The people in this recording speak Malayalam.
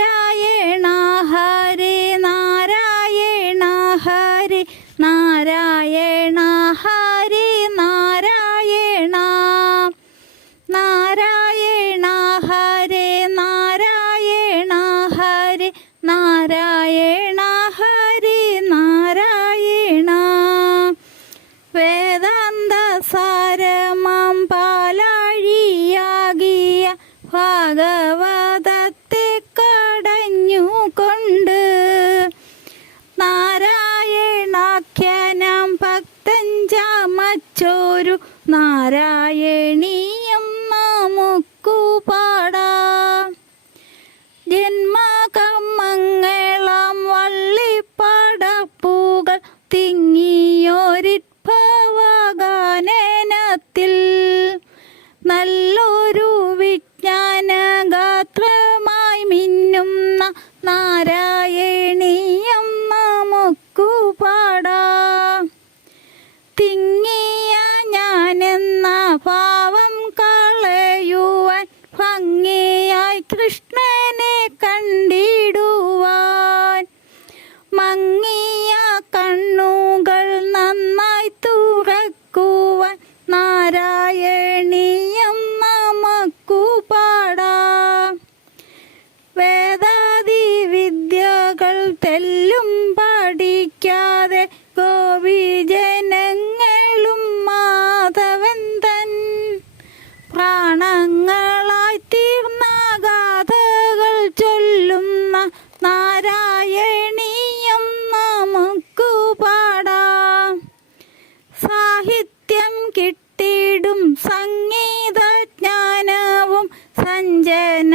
നാരായണ ഹരേ നാരായണ ഹരേ നാരായണ ഹരേ നാരായണ. നാരായണ ഹരേ നാരായണ ഹരേ നാരായണ ഹരേ നാരായണ. വേദാന്ത സാരമം പാലാഴിയാകിയ ഭാഗവതത്തെ നാരായണാഖ്യാനം ഭക്തഞ്ചാമച്ചോരു നാരായണീയം നമുക്കു പാടാം. ജന്മകർമ്മങ്ങളാം വള്ളിപ്പടപ്പുകൾ തിങ്ങിയൊരിഭവഗാനനത്തിൽ പഠിക്കാതെ ഗോപിജനങ്ങളും മാധവൻ തൻ പ്രാണങ്ങളായി തീർന്ന ഗാഥകൾ ചൊല്ലുന്ന നാരായണീയം നമുക്കു പാടാം. സാഹിത്യം കിട്ടിയിടും സംഗീതജ്ഞാനവും സഞ്ജന